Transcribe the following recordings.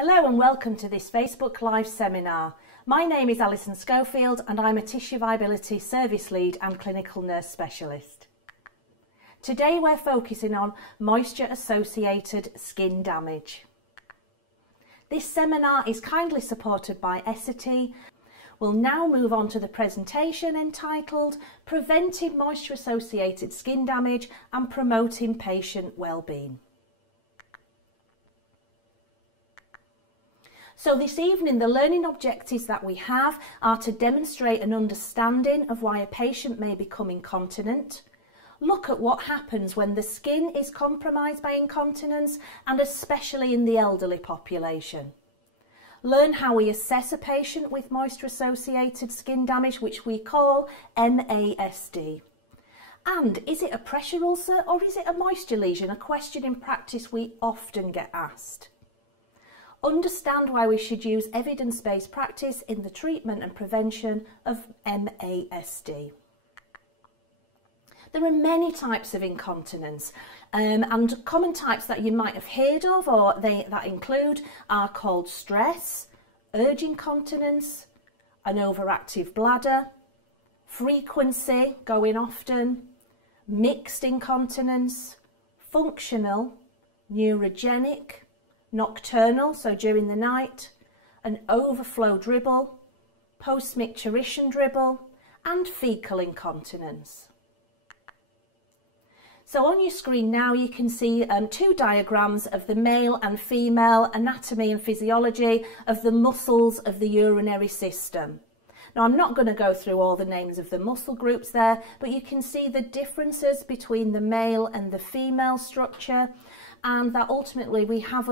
Hello and welcome to this Facebook Live seminar. My name is Alison Schofield and I'm a Tissue Viability Service Lead and Clinical Nurse Specialist. Today we're focusing on moisture associated skin damage. This seminar is kindly supported by Essity. We'll now move on to the presentation entitled Preventing Moisture Associated Skin Damage and Promoting Patient Wellbeing. So this evening, the learning objectives that we have are to demonstrate an understanding of why a patient may become incontinent, look at what happens when the skin is compromised by incontinence, and especially in the elderly population. Learn how we assess a patient with moisture-associated skin damage, which we call MASD. And is it a pressure ulcer or is it a moisture lesion? A question in practice we often get asked. Understand why we should use evidence-based practice in the treatment and prevention of MASD. There are many types of incontinence and common types that you might have heard of or that include are called stress, urge incontinence, an overactive bladder, frequency, going often, mixed incontinence, functional, neurogenic, nocturnal, so during the night, an overflow dribble, post-micturition dribble, and faecal incontinence. So on your screen now you can see two diagrams of the male and female anatomy and physiology of the muscles of the urinary system. Now I'm not going to go through all the names of the muscle groups there, but you can see the differences between the male and the female structure, and that ultimately we have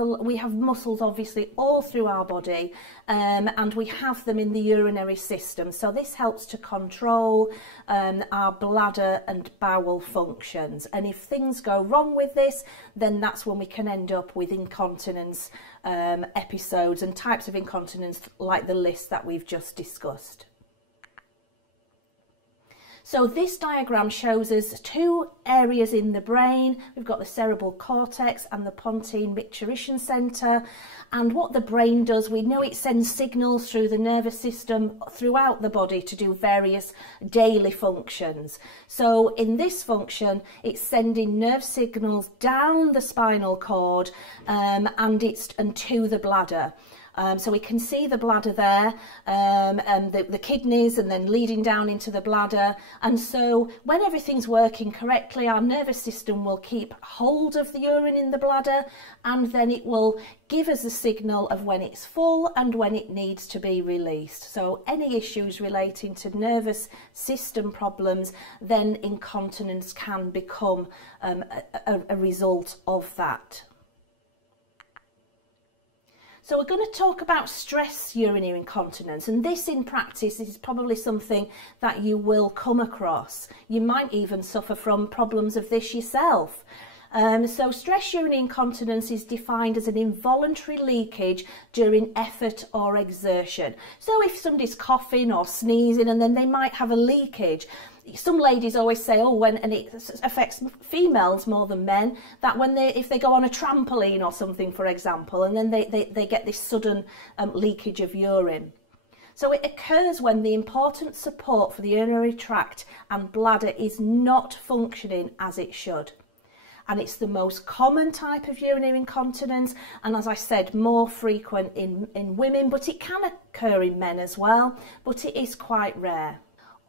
muscles obviously all through our body, and we have them in the urinary system. So this helps to control our bladder and bowel functions. And if things go wrong with this, then that's when we can end up with incontinence episodes and types of incontinence like the list that we've just discussed. So this diagram shows us two areas in the brain. We've got the cerebral cortex and the pontine micturition centre. And what the brain does, we know it sends signals through the nervous system throughout the body to do various daily functions. So in this function, it's sending nerve signals down the spinal cord and to the bladder. So we can see the bladder there, and the kidneys, and then leading down into the bladder. And so when everything's working correctly, our nervous system will keep hold of the urine in the bladder, and then it will give us a signal of when it's full and when it needs to be released. So any issues relating to nervous system problems, then incontinence can become a result of that. So we're going to talk about stress urinary incontinence, and this in practice is probably something that you will come across. You might even suffer from problems of this yourself. So stress urinary incontinence is defined as an involuntary leakage during effort or exertion. So if somebody's coughing or sneezing and then they might have a leakage, some ladies always say, and it affects females more than men, that if they go on a trampoline or something, for example, and then they get this sudden leakage of urine. So it occurs when the important support for the urinary tract and bladder is not functioning as it should. And it's the most common type of urinary incontinence, and as I said, more frequent in women, but it can occur in men as well, but it is quite rare.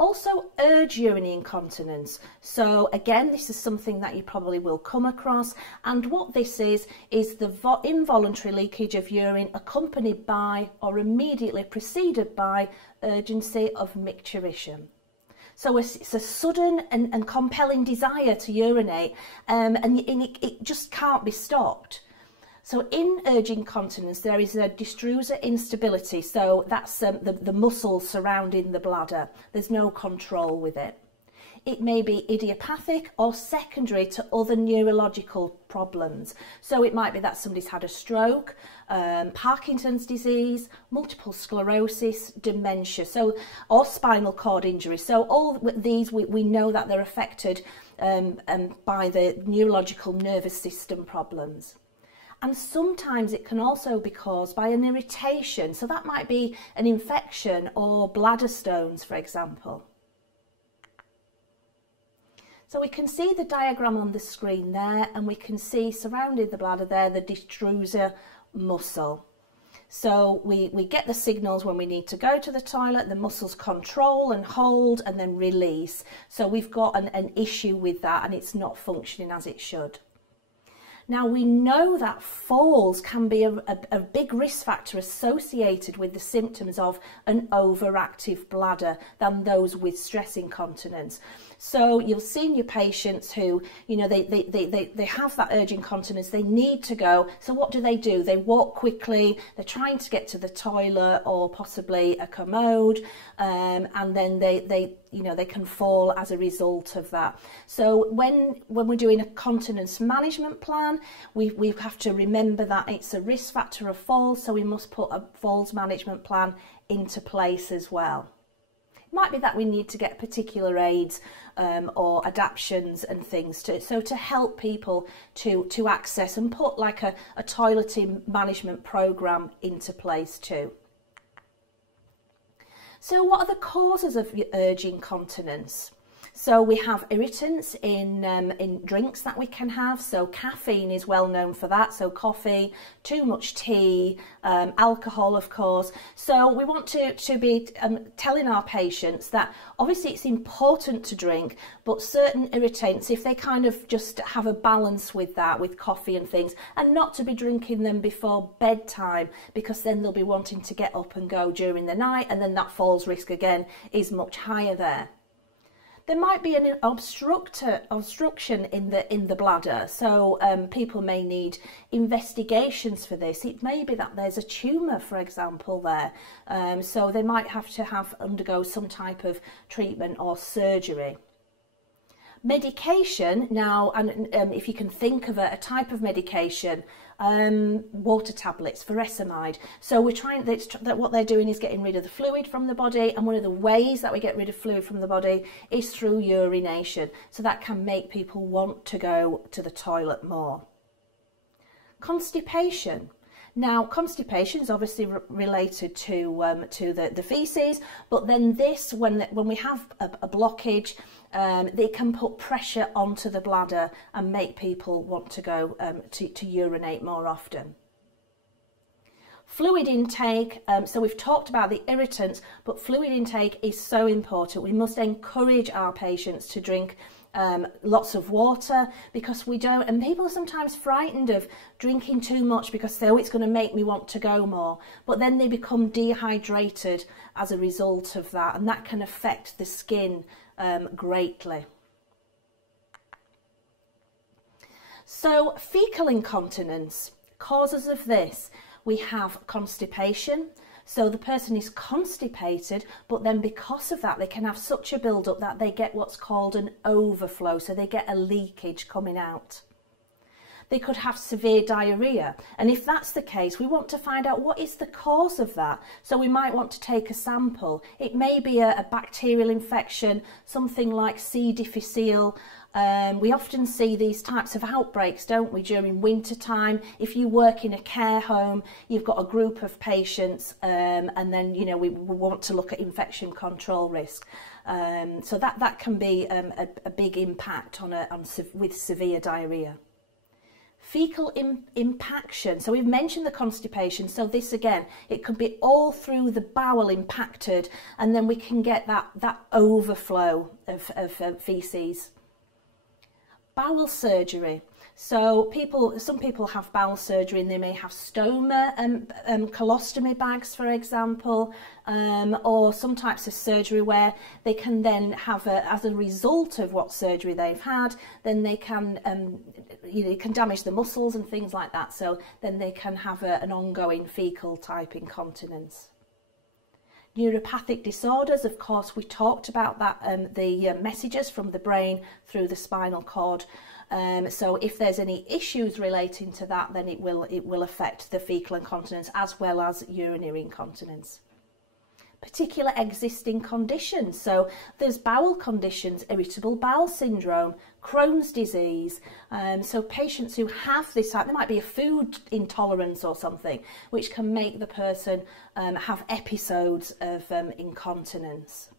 Also, urge urinary incontinence. So again, this is something that you probably will come across, and what this is the involuntary leakage of urine accompanied by or immediately preceded by urgency of micturition. So it's a sudden and compelling desire to urinate, and it just can't be stopped. So in urge incontinence, there is a destrusa instability. So that's the muscle surrounding the bladder. There's no control with it. It may be idiopathic or secondary to other neurological problems. So it might be that somebody's had a stroke, Parkinson's disease, multiple sclerosis, dementia, or spinal cord injury. So all these, we know that they're affected by the neurological nervous system problems. And sometimes it can also be caused by an irritation. So that might be an infection or bladder stones, for example. So we can see the diagram on the screen there, and we can see surrounding the bladder there the detrusor muscle. So we get the signals when we need to go to the toilet, the muscles control and hold and then release. So we've got an issue with that, and it's not functioning as it should. Now we know that falls can be a big risk factor associated with the symptoms of an overactive bladder than those with stress incontinence. So you'll see in your patients who, you know, they have that urge incontinence, they need to go. So what do? They walk quickly, they're trying to get to the toilet or possibly a commode, and then they can fall as a result of that. So when we're doing a continence management plan, we have to remember that it's a risk factor of falls, so we must put a falls management plan into place as well. It might be that we need to get particular aids or adaptations and things to help people to access and put like a toileting management program into place too. So what are the causes of urge incontinence? So we have irritants in drinks that we can have. So caffeine is well known for that. So coffee, too much tea, alcohol, of course. So we want to be telling our patients that obviously it's important to drink, but certain irritants, if they kind of just have a balance with that, with coffee and things, and not to be drinking them before bedtime, because then they'll be wanting to get up and go during the night, and then that falls risk again is much higher there. There might be an obstruction in the bladder, so people may need investigations for this. It may be that there's a tumour, for example, there, so they might have to undergo some type of treatment or surgery. Medication now, and if you can think of a type of medication, water tablets, furosemide. So we're trying that what they're doing is getting rid of the fluid from the body, and one of the ways that we get rid of fluid from the body is through urination. So that can make people want to go to the toilet more. Constipation. Now, constipation is obviously related to the faeces, but then this, when we have a blockage, they can put pressure onto the bladder and make people want to go to urinate more often. Fluid intake, so we've talked about the irritants, but fluid intake is so important. We must encourage our patients to drink lots of water, because we don't, and people are sometimes frightened of drinking too much because they it's going to make me want to go more, but then they become dehydrated as a result of that, and that can affect the skin greatly. So fecal incontinence, causes of this, we have constipation. So the person is constipated, but then because of that, they can have such a build-up that they get what's called an overflow. So they get a leakage coming out. They could have severe diarrhea. And if that's the case, we want to find out what is the cause of that. So we might want to take a sample. It may be a bacterial infection, something like C. difficile. We often see these types of outbreaks, don't we, during winter time. If you work in a care home, you've got a group of patients, and then, you know, we want to look at infection control risk. So that can be a big impact with severe diarrhea. Fecal impaction. So we've mentioned the constipation. So this again, it could be all through the bowel impacted, and then we can get that overflow of feces. Bowel surgery. So some people have bowel surgery and they may have stoma and colostomy bags, for example, or some types of surgery where they can then have as a result of what surgery they've had, then they can it can damage the muscles and things like that. So then they can have an ongoing fecal type incontinence. Neuropathic disorders, of course, we talked about that, the messages from the brain through the spinal cord. So if there's any issues relating to that, then it will affect the fecal incontinence as well as urinary incontinence. particular existing conditions. So there's bowel conditions, irritable bowel syndrome, Crohn's disease. So patients who have this, there might be a food intolerance or something, which can make the person have episodes of incontinence.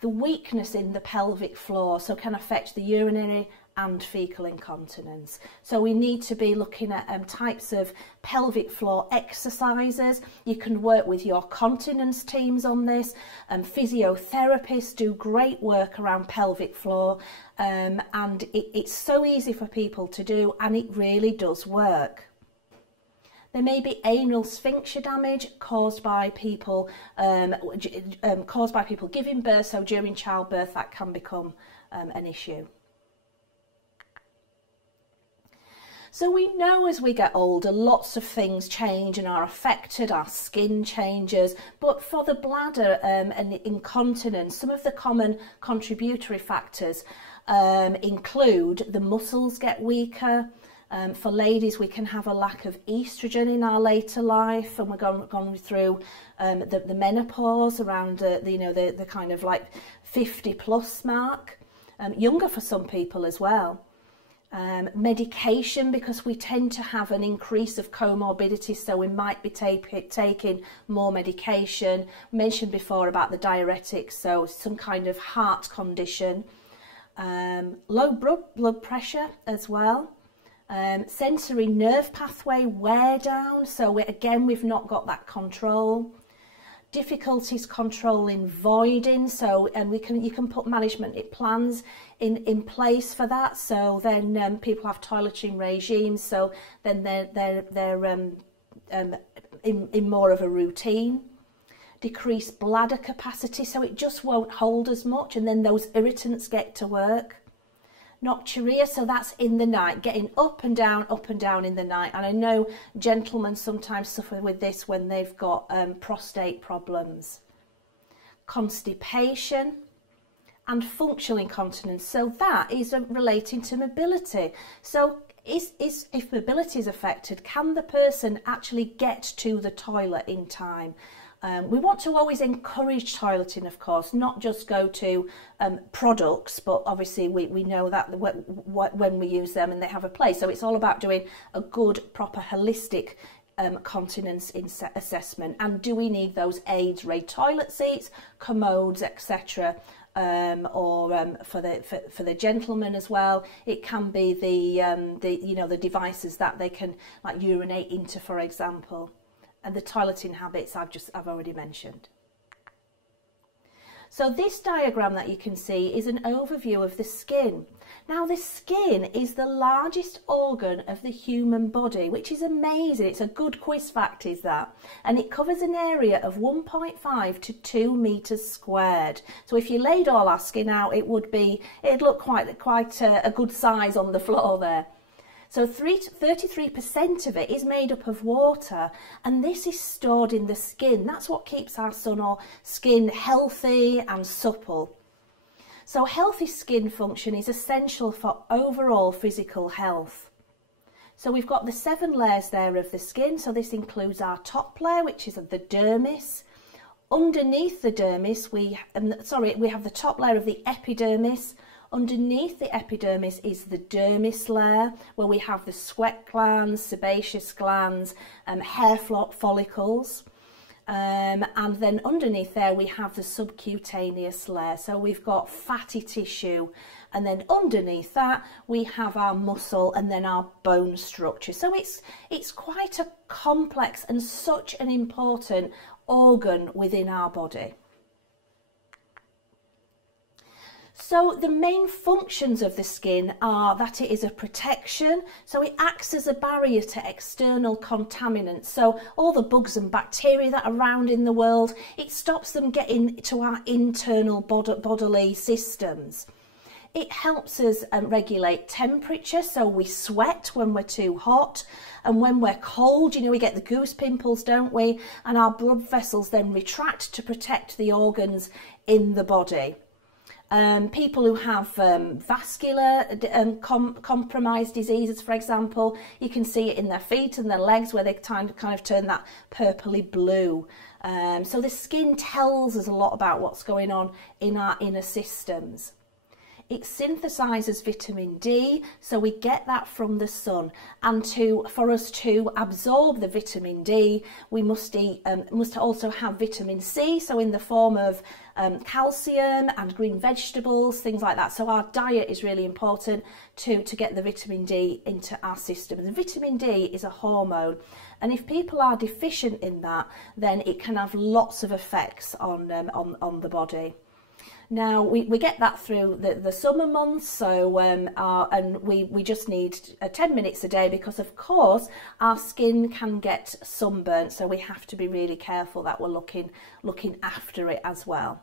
The weakness in the pelvic floor, so can affect the urinary and faecal incontinence. So we need to be looking at types of pelvic floor exercises. You can work with your continence teams on this. Physiotherapists do great work around pelvic floor, and it's so easy for people to do, and it really does work. There may be anal sphincter damage caused by people giving birth, so during childbirth that can become an issue. So we know as we get older, lots of things change and are affected, our skin changes, but for the bladder and incontinence, some of the common contributory factors include the muscles get weaker. For ladies, we can have a lack of estrogen in our later life, and we're going through the menopause around the kind of like 50 plus mark. Younger for some people as well. Medication, because we tend to have an increase of comorbidity, so we might be taking more medication. Mentioned before about the diuretics, so some kind of heart condition. Low blood pressure as well. Sensory nerve pathway wear down, so we've not got that control. Difficulties controlling voiding, so you can put management plans in place for that. So then people have toileting regimes, so then they're in more of a routine. Decreased bladder capacity, so it just won't hold as much, and then those irritants get to work. Nocturia, so that's in the night, getting up and down in the night. And I know gentlemen sometimes suffer with this when they've got prostate problems. Constipation and functional incontinence, so that is relating to mobility. So if mobility is affected, can the person actually get to the toilet in time? We want to always encourage toileting, of course, not just go to products, but obviously we know that when we use them and they have a place. So it's all about doing a good, proper, holistic continence assessment. And do we need those aids, toilet seats, commodes, etc., or for the gentlemen as well, it can be the devices that they can like urinate into, for example. And the toileting habits I've already mentioned. So this diagram that you can see is an overview of the skin. Now the skin is the largest organ of the human body, which is amazing. It's a good quiz fact, is that. And it covers an area of 1.5 to 2 meters squared. So if you laid all our skin out, it'd look quite a good size on the floor there. So 33% of it is made up of water, and this is stored in the skin. That's what keeps our skin healthy and supple. So healthy skin function is essential for overall physical health. So we've got the 7 layers there of the skin. So this includes our top layer, which is the dermis. Underneath the dermis, we have the top layer of the epidermis. Underneath the epidermis is the dermis layer, where we have the sweat glands, sebaceous glands, hair follicles. And then underneath there we have the subcutaneous layer. So we've got fatty tissue, and then underneath that we have our muscle and then our bone structure. So it's quite a complex and such an important organ within our body. So the main functions of the skin are that it is a protection, so it acts as a barrier to external contaminants. So all the bugs and bacteria that are around in the world, it stops them getting to our internal bodily systems. It helps us regulate temperature, so we sweat when we're too hot, and when we're cold, we get the goose pimples, don't we? And our blood vessels then retract to protect the organs in the body. People who have vascular compromised diseases, for example, you can see it in their feet and their legs where they kind of turn that purpley blue. So the skin tells us a lot about what's going on in our inner systems. It synthesises vitamin D, so we get that from the sun. And for us to absorb the vitamin D, we must also have vitamin C, so in the form of calcium and green vegetables, things like that. So our diet is really important to get the vitamin D into our system. And vitamin D is a hormone, and if people are deficient in that, then it can have lots of effects on the body. Now we get that through the summer months, so and we just need 10 minutes a day, because of course our skin can get sunburnt, so we have to be really careful that we're looking after it as well.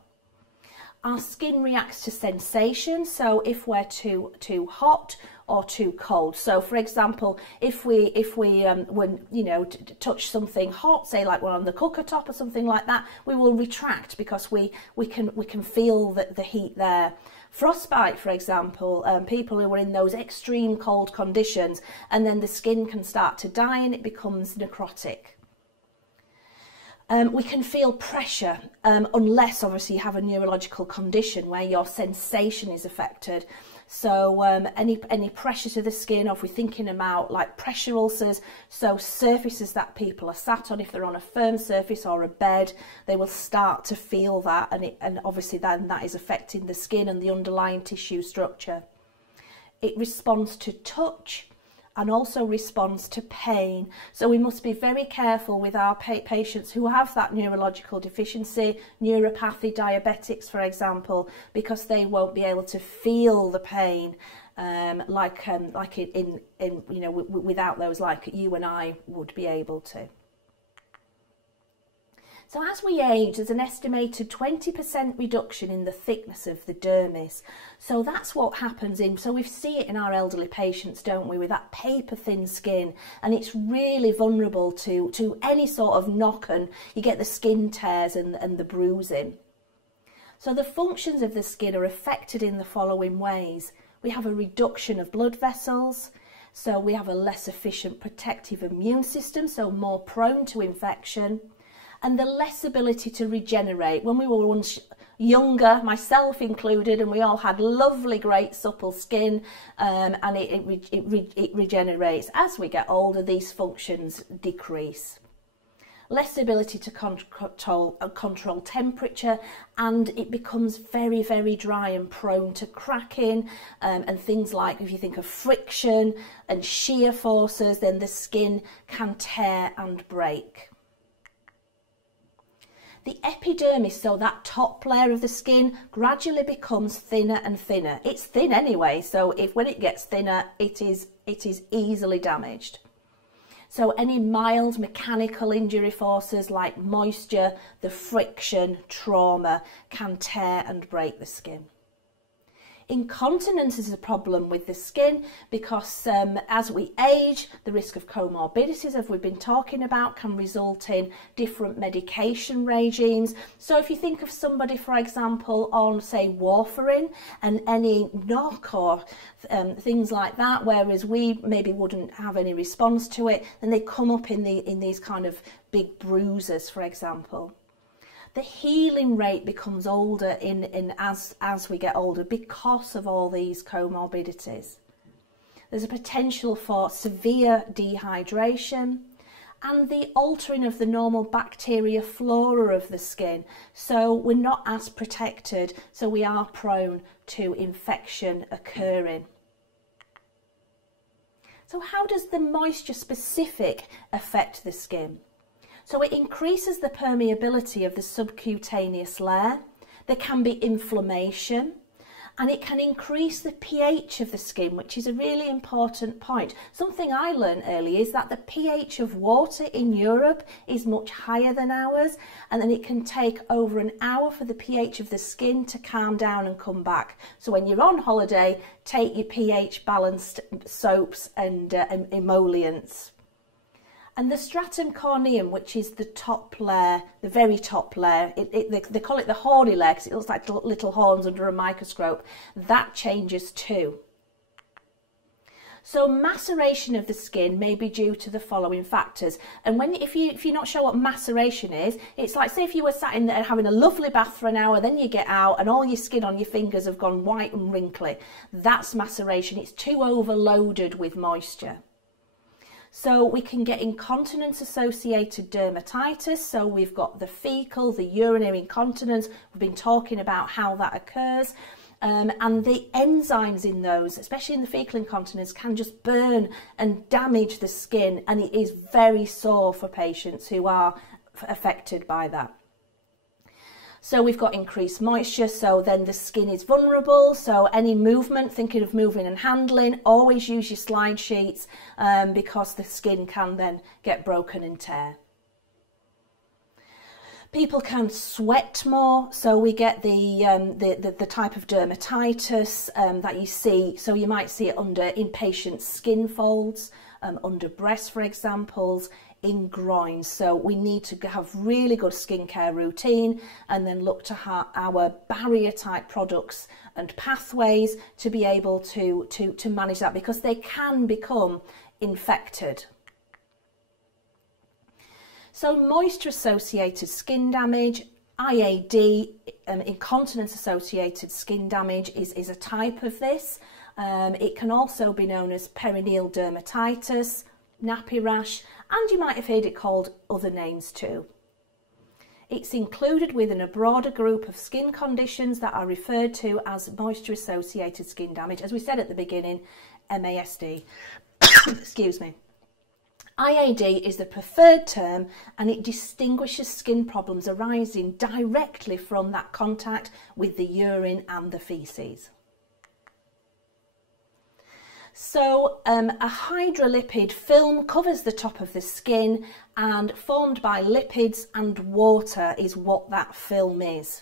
Our skin reacts to sensation, so if we're too hot or too cold. So for example, if we touch something hot, say like we're on the cooker top or something like that, we will retract because we can feel the heat there. Frostbite, for example, people who are in those extreme cold conditions, and then the skin can start to die and it becomes necrotic. We can feel pressure, unless obviously you have a neurological condition where your sensation is affected. So any pressure to the skin, or if we're thinking about like pressure ulcers, so surfaces that people are sat on, if they're on a firm surface or a bed, they will start to feel that, and obviously then that is affecting the skin and the underlying tissue structure. It responds to touch and also responds to pain. So we must be very careful with our patients who have that neurological deficiency, neuropathy, diabetics, for example, because they won't be able to feel the pain like without those, like you and I would be able to. So as we age, there's an estimated 20% reduction in the thickness of the dermis. So that's what happens so we see it in our elderly patients, don't we, with that paper thin skin, and it's really vulnerable to any sort of knock, and you get the skin tears and the bruising. So the functions of the skin are affected in the following ways. We have a reduction of blood vessels, so we have a less efficient protective immune system, so more prone to infection, and the less ability to regenerate. When we were once younger, myself included, and we all had lovely, great, supple skin, and it regenerates. As we get older, these functions decrease. Less ability to control temperature, and it becomes very, very dry and prone to cracking, and things like, if you think of friction and shear forces, then the skin can tear and break. The epidermis, so that top layer of the skin, gradually becomes thinner and thinner. It's thin anyway, so when it gets thinner, it is easily damaged. So any mild mechanical injury forces like moisture, the friction, trauma can tear and break the skin. Incontinence is a problem with the skin because as we age, the risk of comorbidities, as we've been talking about, can result in different medication regimes. So if you think of somebody, for example, on, say, warfarin, and any knock or things like that, whereas we maybe wouldn't have any response to it, then they come up in these kind of big bruises, for example. The healing rate becomes older as we get older because of all these comorbidities. There's a potential for severe dehydration and the altering of the normal bacteria flora of the skin. So we're not as protected, so we are prone to infection occurring. So how does the moisture specific affect the skin? So it increases the permeability of the subcutaneous layer. There can be inflammation, and it can increase the pH of the skin, which is a really important point. Something I learned early is that the pH of water in Europe is much higher than ours, and then it can take over an hour for the pH of the skin to calm down and come back. So when you're on holiday, take your pH balanced soaps and emollients. And the stratum corneum, which is the top layer, the very top layer, they call it the horny layer because it looks like little horns under a microscope, that changes too. So maceration of the skin may be due to the following factors. And if you're not sure what maceration is, it's like, say if you were sat in there having a lovely bath for an hour, then you get out and all your skin on your fingers have gone white and wrinkly. That's maceration. It's too overloaded with moisture. So we can get incontinence-associated dermatitis. So we've got the faecal, the urinary incontinence. We've been talking about how that occurs. And the enzymes in those, especially in the fecal incontinence, can just burn and damage the skin, and it is very sore for patients who are affected by that. So we've got increased moisture, so then the skin is vulnerable. So any movement, thinking of moving and handling, always use your slide sheets because the skin can then get broken and tear. People can sweat more, so we get the type of dermatitis that you see. So you might see it in patients' skin folds, under breasts, for example, in groins. So we need to have really good skincare routine and then look to our barrier type products and pathways to be able to manage that, because they can become infected. So moisture-associated skin damage, IAD, incontinence-associated skin damage is a type of this. It can also be known as perineal dermatitis, nappy rash, and you might have heard it called other names too. It's included within a broader group of skin conditions that are referred to as moisture-associated skin damage. As we said at the beginning, MASD. Excuse me. IAD is the preferred term, and it distinguishes skin problems arising directly from that contact with the urine and the faeces. So a hydrolipid film covers the top of the skin, and formed by lipids and water is what that film is.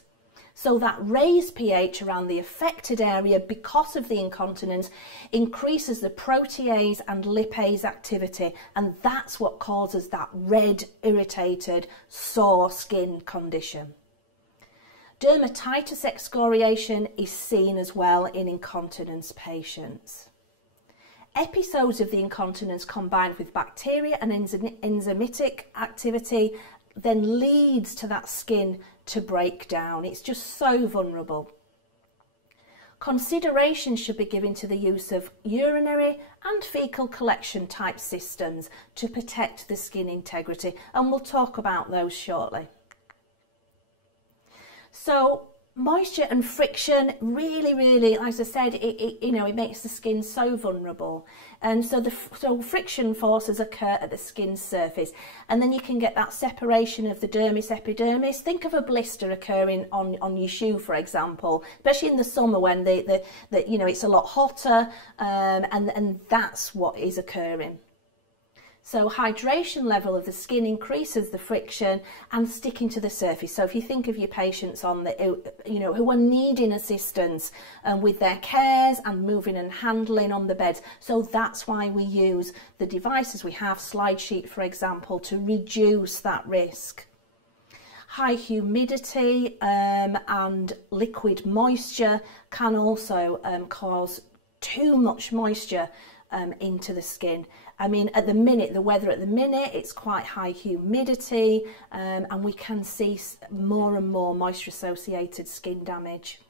So that raised pH around the affected area because of the incontinence increases the protease and lipase activity, and that's what causes that red, irritated, sore skin condition. Dermatitis excoriation is seen as well in incontinence patients. Episodes of the incontinence combined with bacteria and enzymatic activity then leads to that skin to break down. It's just so vulnerable. Consideration should be given to the use of urinary and fecal collection type systems to protect the skin integrity, and we'll talk about those shortly. So moisture and friction really, as I said, it makes the skin so vulnerable, and so friction forces occur at the skin surface, and then you can get that separation of the dermis epidermis. Think of a blister occurring on your shoe, for example, especially in the summer when it's a lot hotter, and that's what is occurring. So hydration level of the skin increases the friction and sticking to the surface. So if you think of your patients who are needing assistance with their cares and moving and handling on the beds, so that's why we use the devices we have, slide sheet for example, to reduce that risk. High humidity and liquid moisture can also cause too much moisture into the skin. I mean, at the minute, the weather at the minute, it's quite high humidity, and we can see more and more moisture-associated skin damage.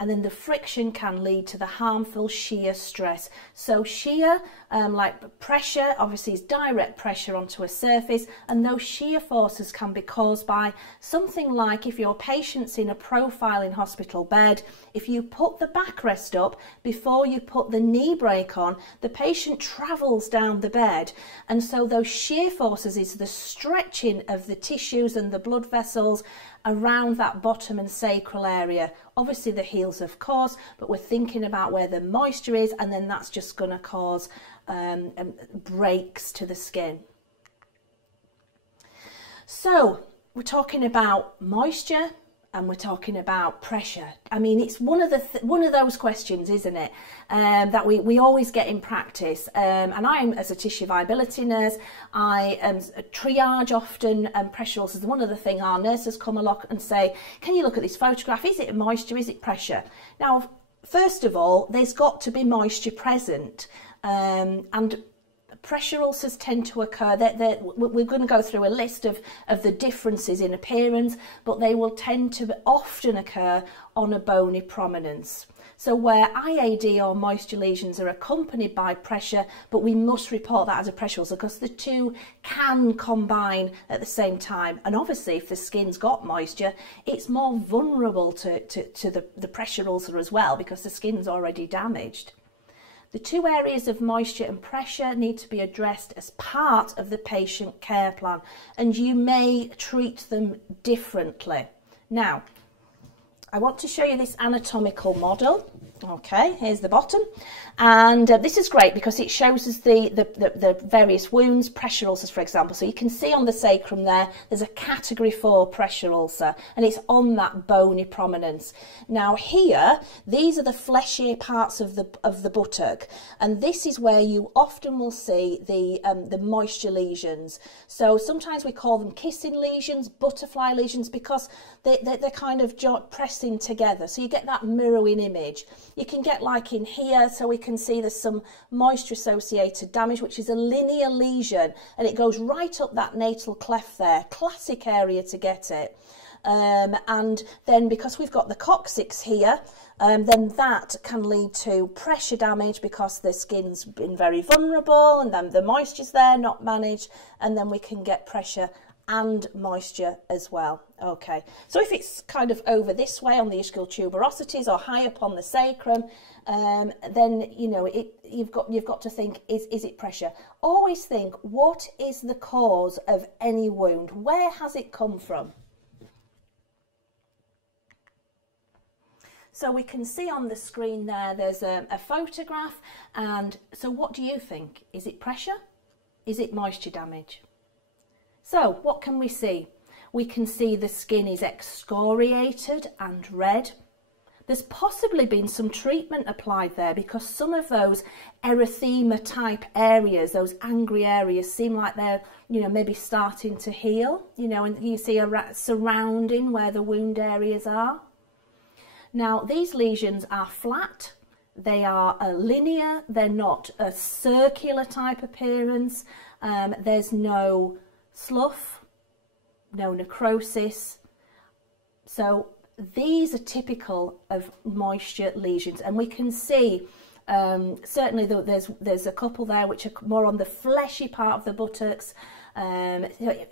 And then the friction can lead to the harmful shear stress. So shear, like pressure, obviously is direct pressure onto a surface, and those shear forces can be caused by something like, if your patient's in a profiling hospital bed, if you put the backrest up before you put the knee brace on, the patient travels down the bed, and so those shear forces is the stretching of the tissues and the blood vessels around that bottom and sacral area. Obviously the heels, of course, but we're thinking about where the moisture is, and then that's just going to cause breaks to the skin. So we're talking about moisture and we're talking about pressure. I mean, it's one of those questions, isn't it, that we always get in practice. And I'm, as a tissue viability nurse, I triage often pressure ulcers. One of the things our nurses come along and say, can you look at this photograph? Is it moisture? Is it pressure? Now, first of all, there's got to be moisture present, and pressure ulcers tend to occur. We're going to go through a list of the differences in appearance, but they will tend to often occur on a bony prominence. So where IAD or moisture lesions are accompanied by pressure, but we must report that as a pressure ulcer because the two can combine at the same time. And obviously, if the skin's got moisture, it's more vulnerable to the pressure ulcer as well because the skin's already damaged. The two areas of moisture and pressure need to be addressed as part of the patient care plan, and you may treat them differently. Now, I want to show you this anatomical model. Okay, here's the bottom, and this is great because it shows us the various wounds, pressure ulcers, for example. So you can see on the sacrum there's a category 4 pressure ulcer, and it's on that bony prominence. Now here, these are the fleshy parts of the buttock, and this is where you often will see the moisture lesions. So sometimes we call them kissing lesions, butterfly lesions, because they're kind of pressing together. So you get that mirroring image. You can get like in here, so we can see there's some moisture associated damage, which is a linear lesion, and it goes right up that natal cleft there. Classic area to get it. And then because we've got the coccyx here, then that can lead to pressure damage because the skin's been very vulnerable and then the moisture's there, not managed, and then we can get pressure and moisture as well. Okay, so if it's kind of over this way on the ischial tuberosities or high up on the sacrum, then you know you've got to think, is it pressure? Always think, what is the cause of any wound? Where has it come from? So we can see on the screen there's a photograph, and so what do you think? Is it pressure? Is it moisture damage? So what can we see? We can see the skin is excoriated and red. There's possibly been some treatment applied there because some of those erythema type areas, those angry areas, seem like they're, maybe starting to heal, and you see a surrounding where the wound areas are. Now, these lesions are flat, they are linear, they're not a circular type appearance, there's no slough, no necrosis. So these are typical of moisture lesions, and we can see certainly there's a couple there which are more on the fleshy part of the buttocks.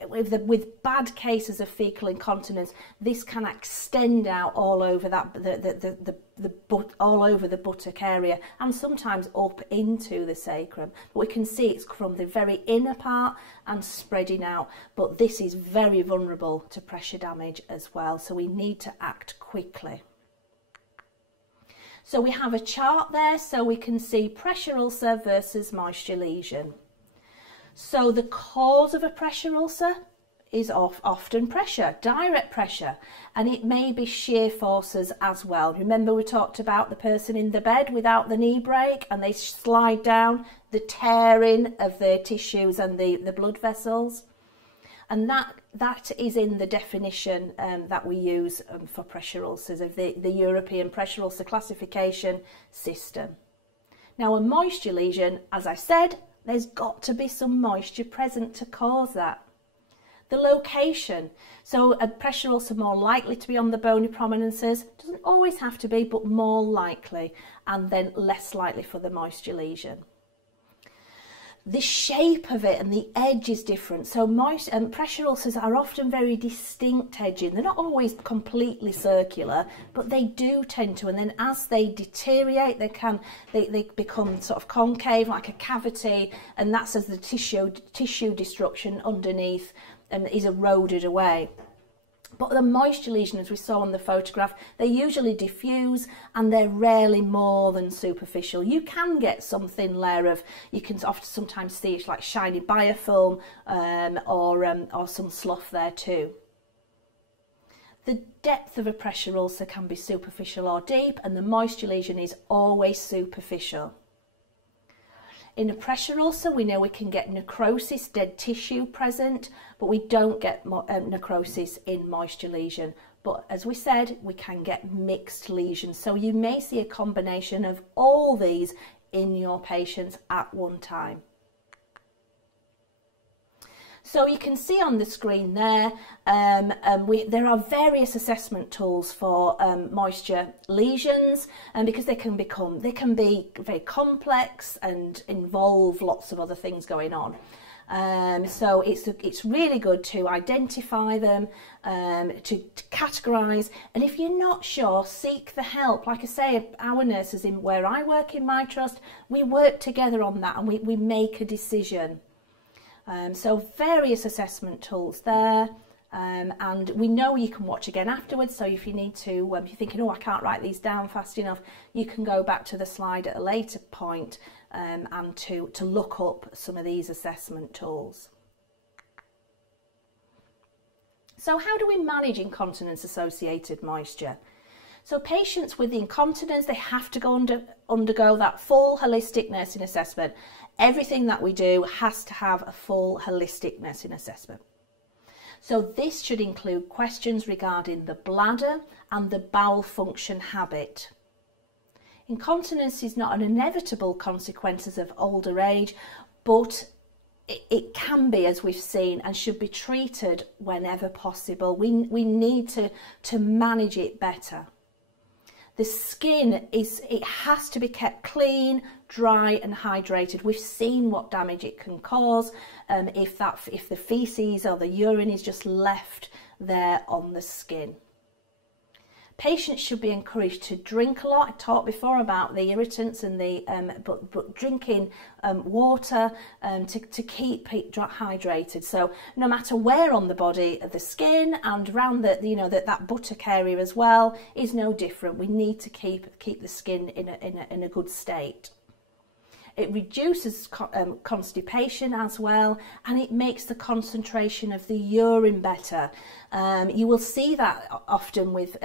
With bad cases of fecal incontinence, this can extend out all over all over the buttock area and sometimes up into the sacrum. But we can see it's from the very inner part and spreading out. But this is very vulnerable to pressure damage as well, so we need to act quickly. So we have a chart there, so we can see pressure ulcer versus moisture lesion. So the cause of a pressure ulcer is often pressure, direct pressure, and it may be shear forces as well. Remember we talked about the person in the bed without the knee break and they slide down, the tearing of the tissues and the blood vessels. And that is in the definition that we use for pressure ulcers of the European pressure ulcer classification system. Now, a moisture lesion, as I said, there's got to be some moisture present to cause that. The location, so a pressure ulcer more likely to be on the bony prominences, doesn't always have to be, but more likely, and then less likely for the moisture lesion. The shape of it and the edge is different. So pressure ulcers are often very distinct edging. They're not always completely circular, but they do tend to. And then as they deteriorate, they become sort of concave, like a cavity, and that's as the tissue destruction underneath is eroded away. But the moisture lesion, as we saw on the photograph, they usually diffuse and they're rarely more than superficial. You can get some thin layer of, you can often sometimes see it's like shiny biofilm or some slough there too. The depth of a pressure ulcer can be superficial or deep, and the moisture lesion is always superficial. In a pressure ulcer, we know we can get necrosis, dead tissue present, but we don't get necrosis in moisture lesion. But as we said, we can get mixed lesions. So you may see a combination of all these in your patients at one time. So you can see on the screen there, there are various assessment tools for moisture lesions, and because they can be very complex and involve lots of other things going on. So it's really good to identify them, to categorise, and if you're not sure, seek the help. Like I say, our nurses in where I work in my trust, we work together on that, and we make a decision. So various assessment tools there, and we know you can watch again afterwards, so if you need to, if you're thinking, oh, I can't write these down fast enough, you can go back to the slide at a later point and to look up some of these assessment tools. So how do we manage incontinence associated moisture? So patients with incontinence, they have to undergo that full holistic nursing assessment. Everything that we do has to have a full holistic nursing assessment. So this should include questions regarding the bladder and the bowel function habit. Incontinence is not an inevitable consequence of older age, but it can be, as we've seen, and should be treated whenever possible. We need to manage it better. The skin it has to be kept clean, dry and hydrated. We've seen what damage it can cause if the feces or the urine is just left there on the skin. Patients should be encouraged to drink a lot. I talked before about the irritants and the but drinking water to keep it hydrated. So no matter where on the body, the skin and around that buttock area as well is no different. We need to keep the skin in a good state. It reduces constipation as well, and it makes the concentration of the urine better. You will see that often with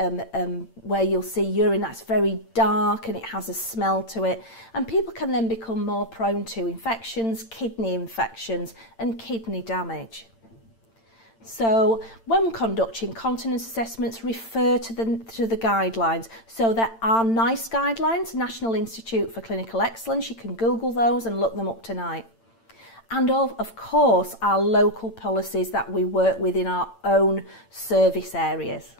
where you'll see urine that's very dark and it has a smell to it, and people can then become more prone to infections, kidney infections and kidney damage. So when conducting incontinence assessments, refer to the guidelines. So there are NICE guidelines, National Institute for Clinical Excellence. You can Google those and look them up tonight. And of course, our local policies that we work with in our own service areas.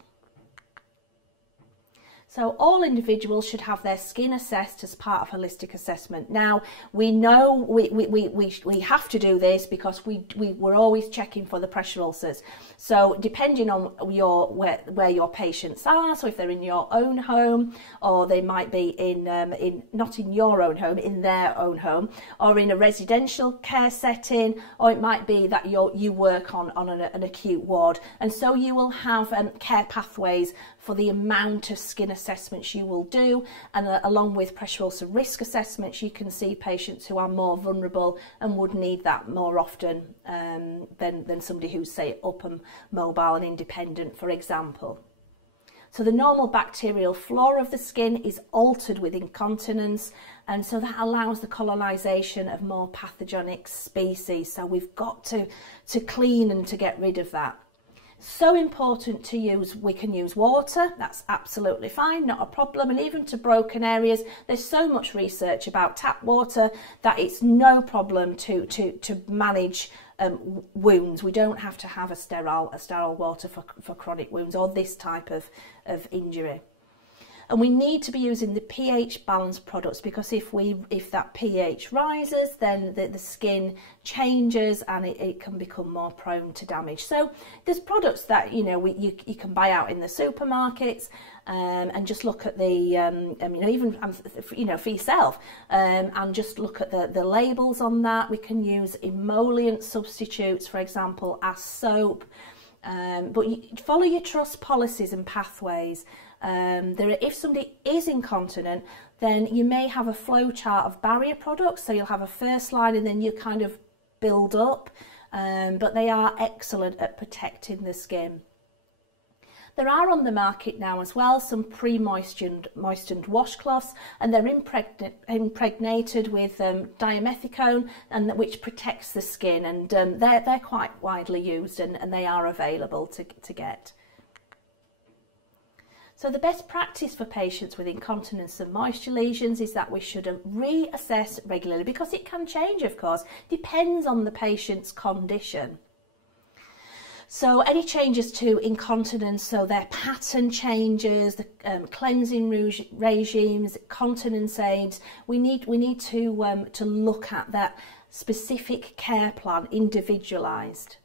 So all individuals should have their skin assessed as part of holistic assessment. Now, we know we have to do this because we're always checking for the pressure ulcers. So depending on where your patients are, so if they're in your own home, or they might be not in your own home, in their own home, or in a residential care setting, or it might be that you work on an acute ward, and so you will have care pathways for the amount of skin assessments you will do, and along with pressure ulcer risk assessments, you can see patients who are more vulnerable and would need that more often than somebody who's, say, up and mobile and independent, for example. So the normal bacterial flora of the skin is altered with incontinence, and so that allows the colonisation of more pathogenic species. So we've got to clean and to get rid of that. So important to use, we can use water, that's absolutely fine, not a problem, and even to broken areas, there's so much research about tap water that it's no problem to manage wounds. We don't have to have a sterile water for chronic wounds or this type of injury. And we need to be using the pH balanced products, because if that pH rises, then the skin changes and it can become more prone to damage. So there's products that you can buy out in the supermarkets, and just look at the even for yourself, and just look at the labels on that. We can use emollient substitutes, for example, as soap. But follow your trust policies and pathways. If somebody is incontinent, then you may have a flow chart of barrier products, so you'll have a first line and then you kind of build up, but they are excellent at protecting the skin. There are on the market now as well some pre-moistened washcloths, and they're impregnated with dimethicone, and which protects the skin, and they're quite widely used, and they are available to get. So the best practice for patients with incontinence and moisture lesions is that we should reassess regularly, because it can change, of course, depends on the patient's condition. So any changes to incontinence, so their pattern changes, the cleansing regimes, continence aids, we need to look at that specific care plan, individualised.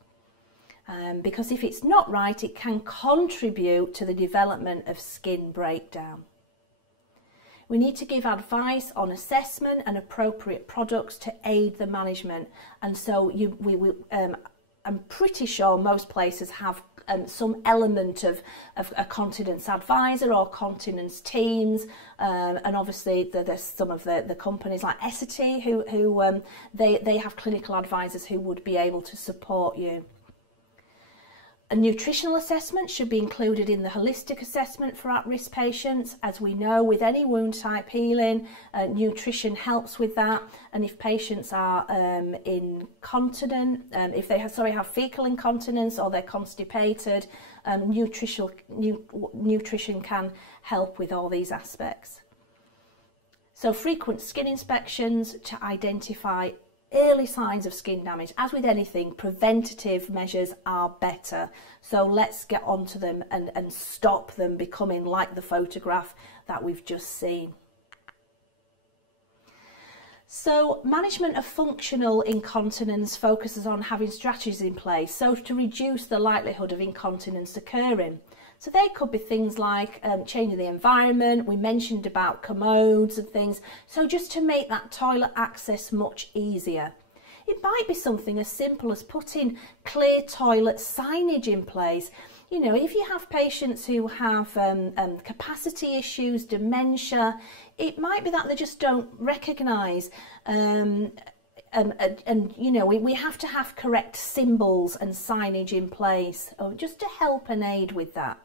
Because if it's not right, it can contribute to the development of skin breakdown. We need to give advice on assessment and appropriate products to aid the management, and so I'm pretty sure most places have some element of a continence advisor or continence teams, and obviously there's some of the companies like Essity who they have clinical advisors who would be able to support you. A nutritional assessment should be included in the holistic assessment for at-risk patients. As we know, with any wound type healing, nutrition helps with that. And if patients are incontinent, if they have fecal incontinence or they're constipated, nutrition can help with all these aspects. So frequent skin inspections to identify early signs of skin damage. As with anything, preventative measures are better. So let's get onto them and stop them becoming like the photograph that we've just seen. So management of functional incontinence focuses on having strategies in place so to reduce the likelihood of incontinence occurring. So they could be things like changing the environment. We mentioned about commodes and things. So just to make that toilet access much easier. It might be something as simple as putting clear toilet signage in place. You know, if you have patients who have capacity issues, dementia, it might be that they just don't recognise and you know, we have to have correct symbols and signage in place just to help and aid with that.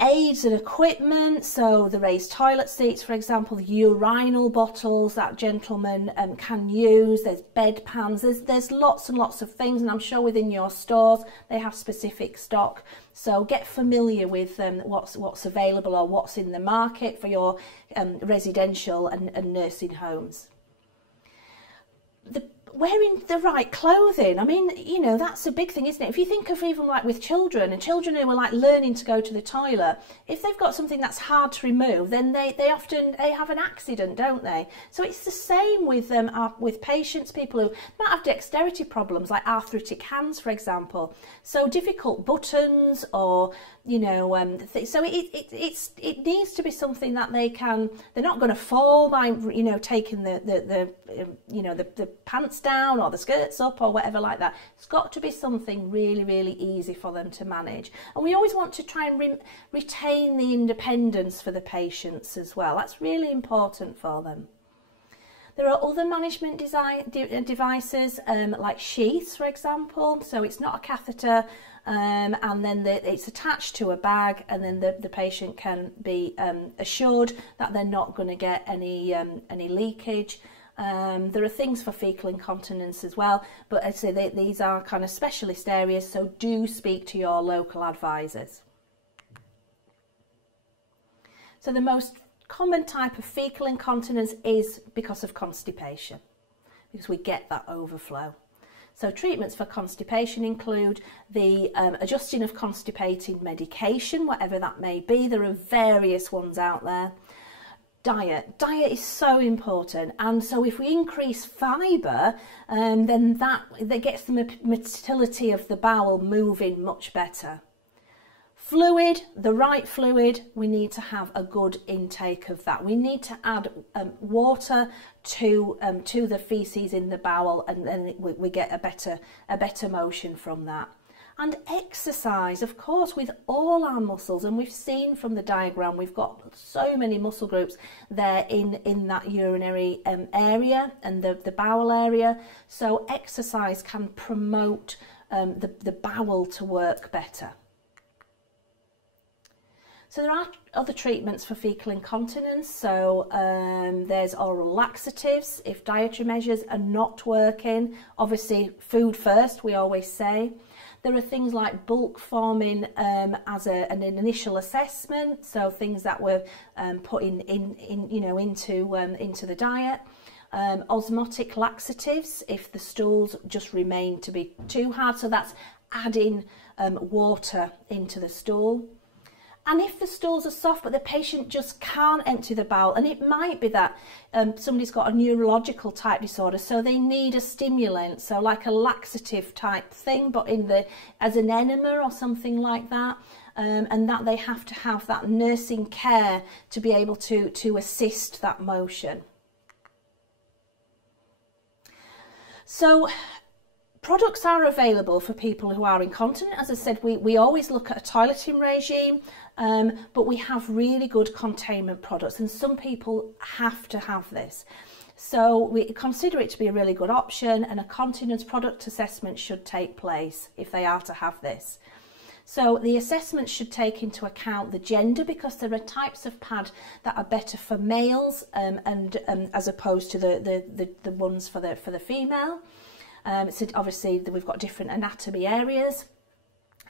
Aids and equipment, so the raised toilet seats, for example, the urinal bottles that gentlemen can use, there's bed pans, there's lots and lots of things, and I'm sure within your stores they have specific stock. So get familiar with what's available or what's in the market for your residential and nursing homes. Wearing the right clothing, I mean, you know, that's a big thing, isn't it? If you think of even like with children, and children who are like learning to go to the toilet, if they've got something that's hard to remove, then they often have an accident, don't they? So it's the same with patients, people who might have dexterity problems like arthritic hands, for example. So difficult buttons, or you know, so it needs to be something that they're not going to fall by, you know, taking the pants down or the skirts up or whatever like that. It's got to be something really, really easy for them to manage. And we always want to try and retain the independence for the patients as well. That's really important for them. There are other management devices like sheaths, for example. So it's not a catheter, and then it's attached to a bag, and then the patient can be assured that they're not going to get any leakage. There are things for fecal incontinence as well, but I'd say these are kind of specialist areas, so do speak to your local advisors. So the most common type of fecal incontinence is because of constipation, because we get that overflow. So treatments for constipation include the adjusting of constipating medication, whatever that may be. There are various ones out there. Diet is so important, and so if we increase fibre, then that gets the motility of the bowel moving much better. Fluid, the right fluid, we need to have a good intake of that. We need to add water to the faeces in the bowel, and then we get a better motion from that. And exercise, of course, with all our muscles, and we've seen from the diagram we've got so many muscle groups there in that urinary area and the bowel area. So exercise can promote the bowel to work better. So there are other treatments for faecal incontinence. So there's oral laxatives if dietary measures are not working. Obviously food first, we always say. There are things like bulk forming as an initial assessment, so things that were put into the diet. Osmotic laxatives if the stools just remain to be too hard, so that's adding water into the stool. And if the stools are soft but the patient just can't empty the bowel, and it might be that somebody's got a neurological type disorder, so they need a stimulant, so like a laxative type thing, but as an enema or something like that, and that they have to have that nursing care to be able to assist that motion. So products are available for people who are incontinent. As I said, we always look at a toileting regime, but we have really good containment products, and some people have to have this. So we consider it to be a really good option, and a continence product assessment should take place if they are to have this. So the assessment should take into account the gender, because there are types of pad that are better for males as opposed to the ones for the female. So obviously we've got different anatomy areas,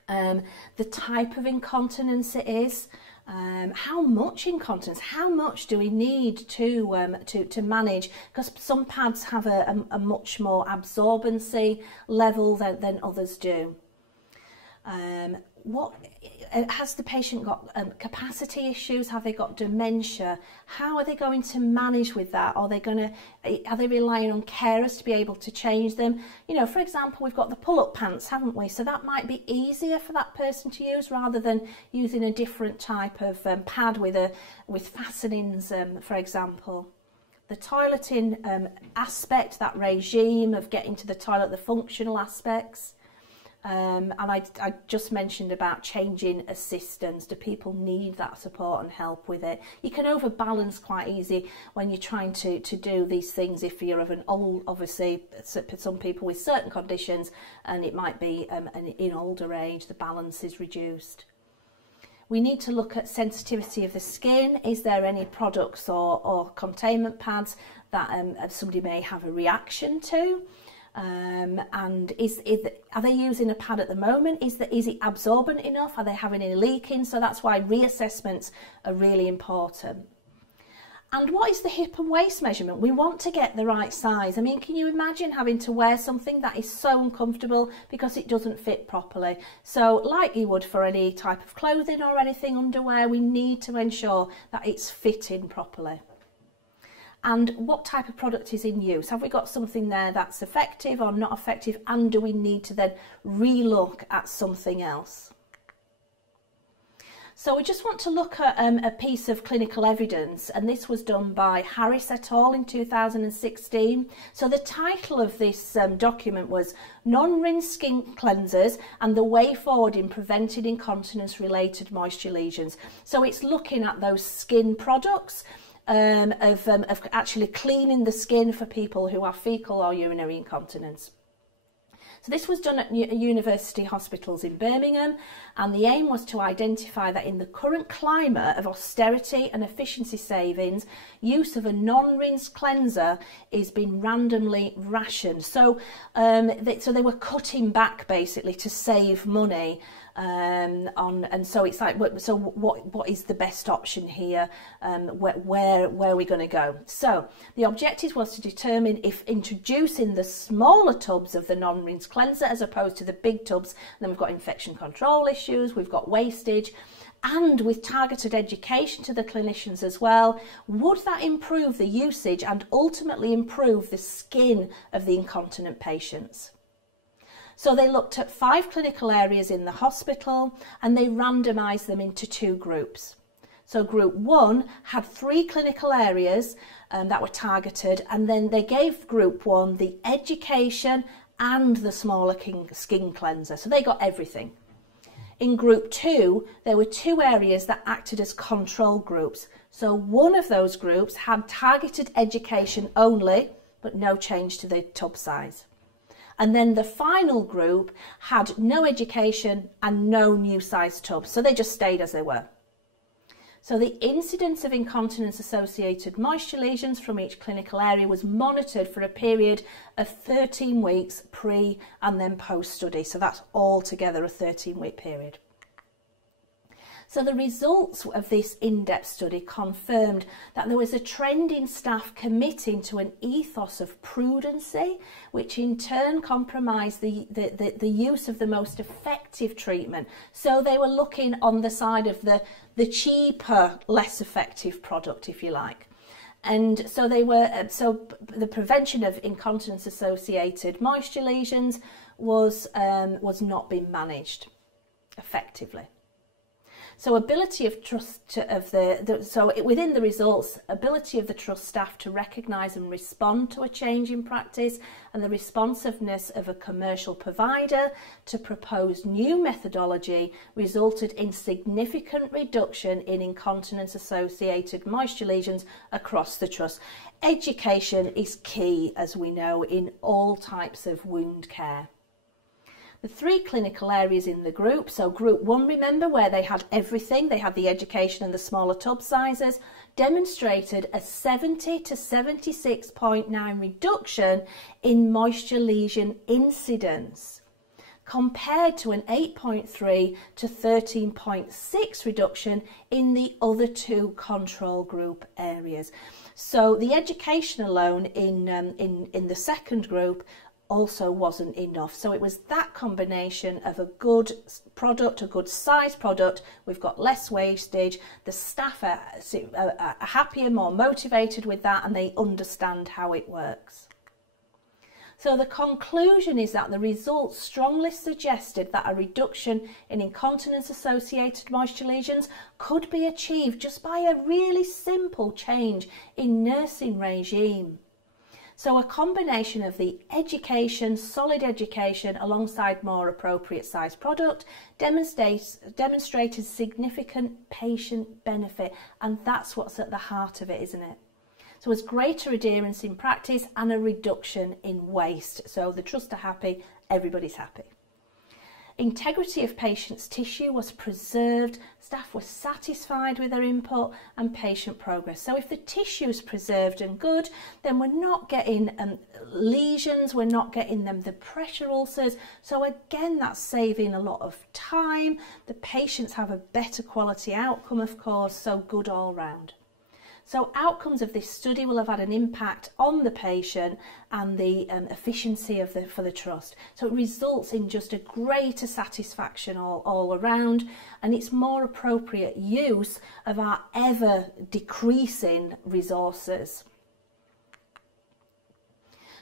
the type of incontinence it is, how much incontinence, how much do we need to manage, because some pads have a much more absorbency level than others do. What has the patient got capacity issues? Have they got dementia? How are they going to manage with that? Are they relying on carers to be able to change them? You know, for example, we've got the pull-up pants, haven't we? So that might be easier for that person to use rather than using a different type of pad with fastenings, for example. The toileting aspect, that regime of getting to the toilet, the functional aspects. And I just mentioned about changing assistance. Do people need that support and help with it? You can overbalance quite easy when you're trying to do these things if you're of an old, obviously some people with certain conditions, and it might be in older age, the balance is reduced. We need to look at sensitivity of the skin. Is there any products or containment pads that somebody may have a reaction to? And are they using a pad at the moment? Is it absorbent enough? Are they having any leaking? So that's why reassessments are really important. And what is the hip and waist measurement? We want to get the right size. I mean, can you imagine having to wear something that is so uncomfortable because it doesn't fit properly? So like you would for any type of clothing or anything, underwear, we need to ensure that it's fitting properly. And what type of product is in use? Have we got something there that's effective or not effective, and do we need to then re-look at something else? So we just want to look at a piece of clinical evidence, and this was done by Harries et al. In 2016. So the title of this document was Non-Rinse Skin Cleansers and the Way Forward in Preventing Incontinence-Related Moisture Lesions. So it's looking at those skin products, of actually cleaning the skin for people who have faecal or urinary incontinence. So this was done at university hospitals in Birmingham, and the aim was to identify that in the current climate of austerity and efficiency savings, use of a non-rinse cleanser is being randomly rationed. So, they were cutting back basically to save money. And so it's like, so what is the best option here? Where are we going to go? So the objective was to determine if introducing the smaller tubs of the non-rinse cleanser as opposed to the big tubs, and then we've got infection control issues, we've got wastage, and with targeted education to the clinicians as well, would that improve the usage and ultimately improve the skin of the incontinent patients? So they looked at 5 clinical areas in the hospital, and they randomised them into 2 groups. So group 1 had 3 clinical areas that were targeted, and then they gave group 1 the education and the smaller skin cleanser. So they got everything. In group 2, there were 2 areas that acted as control groups. So one of those groups had targeted education only, but no change to the tub size. And then the final group had no education and no new size tubs, so they just stayed as they were. So the incidence of incontinence-associated moisture lesions from each clinical area was monitored for a period of 13 weeks pre and then post-study. So that's altogether a 13-week period. So the results of this in-depth study confirmed that there was a trend in staff committing to an ethos of prudency, which in turn compromised the use of the most effective treatment. So they were looking on the side of the cheaper, less effective product, if you like. And so they were, so the prevention of incontinence-associated moisture lesions was not being managed effectively. So ability of trust within the results, ability of the trust staff to recognise and respond to a change in practice, and the responsiveness of a commercial provider to propose new methodology resulted in significant reduction in incontinence associated moisture lesions across the trust. Education is key, as we know, in all types of wound care. The 3 clinical areas in the group, so group 1, remember, where they had everything, they had the education and the smaller tub sizes, demonstrated a 70 to 76.9 reduction in moisture lesion incidence, compared to an 8.3 to 13.6 reduction in the other 2 control group areas. So the education alone in the second group also wasn't enough. So it was that combination of a good product, a good size product, we've got less wastage, the staff are happier, more motivated with that, and they understand how it works. So the conclusion is that the results strongly suggested that a reduction in incontinence-associated moisture lesions could be achieved just by a really simple change in nursing regime. So a combination of the education, solid education, alongside more appropriate size product demonstrated significant patient benefit, and that's what's at the heart of it, isn't it? So there's greater adherence in practice and a reduction in waste. So the trust are happy, everybody's happy. Integrity of patient's tissue was preserved, staff were satisfied with their input, and patient progress. So if the tissue is preserved and good, then we're not getting lesions, we're not getting the pressure ulcers. So again, that's saving a lot of time. The patients have a better quality outcome, of course, so good all round. So outcomes of this study will have had an impact on the patient and the efficiency for the trust. So it results in just a greater satisfaction all around, and it's more appropriate use of our ever decreasing resources.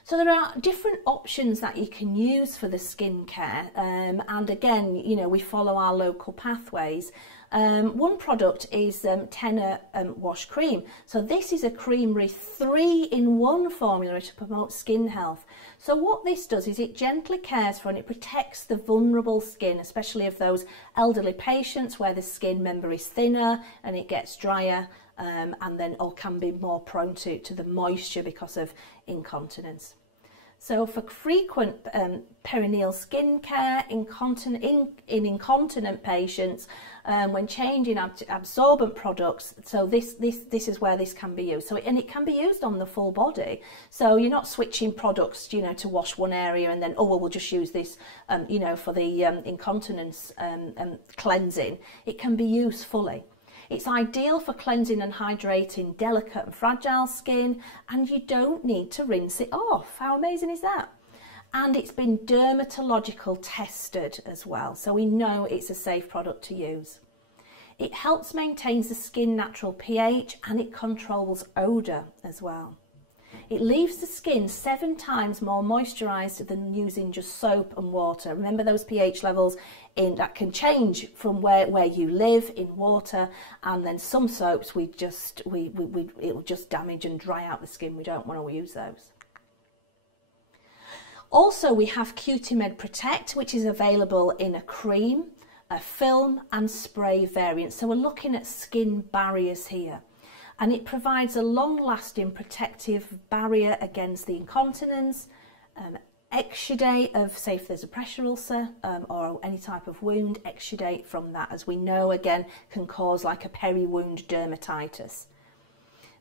So there are different options that you can use for the skin care, and again, you know, we follow our local pathways. One product is TENA wash cream. So this is a creamery 3-in-1 formula to promote skin health. So what this does is it gently cares for and it protects the vulnerable skin, especially of those elderly patients where the skin member is thinner and it gets drier, and then or can be more prone to the moisture because of incontinence. So for frequent perineal skin care in incontinent patients, when changing absorbent products, so this is where this can be used. So and it can be used on the full body. So you're not switching products, you know, to wash one area and then, oh well, we'll just use this, you know, for the incontinence cleansing. It can be used fully. It's ideal for cleansing and hydrating delicate and fragile skin, and you don't need to rinse it off. How amazing is that? And it's been dermatological tested as well, so we know it's a safe product to use. It helps maintain the skin natural pH and it controls odour as well. It leaves the skin 7 times more moisturised than using just soap and water. Remember those pH levels that can change from where you live in water, and then some soaps it'll just damage and dry out the skin. We don't want to use those. Also, we have Cutimed Protect, which is available in a cream, a film and spray variant. So we're looking at skin barriers here. And it provides a long-lasting protective barrier against the incontinence, exudate of, say if there's a pressure ulcer or any type of wound, exudate from that, as we know again can cause like a peri-wound dermatitis.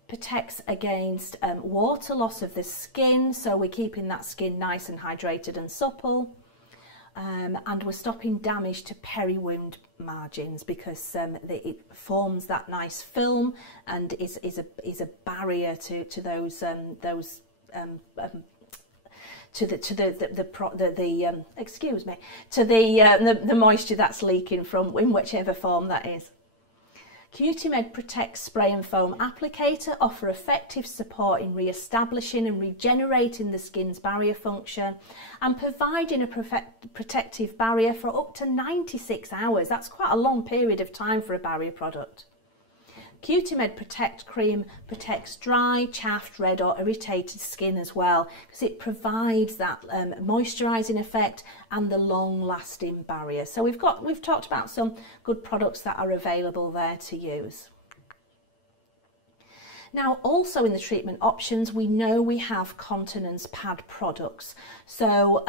Protects against water loss of the skin, so we're keeping that skin nice and hydrated and supple, and we're stopping damage to peri-wound margins, because it forms that nice film and is a barrier to those the moisture that's leaking from, in whichever form that is. Cutimed Protect Spray and Foam Applicator offer effective support in re-establishing and regenerating the skin's barrier function and providing a protective barrier for up to 96 hours. That's quite a long period of time for a barrier product. Cutimed Protect Cream protects dry, chaffed, red or irritated skin as well, because it provides that moisturising effect and the long-lasting barrier. So we've talked about some good products that are available there to use. Now, also in the treatment options, we know we have continence pad products. So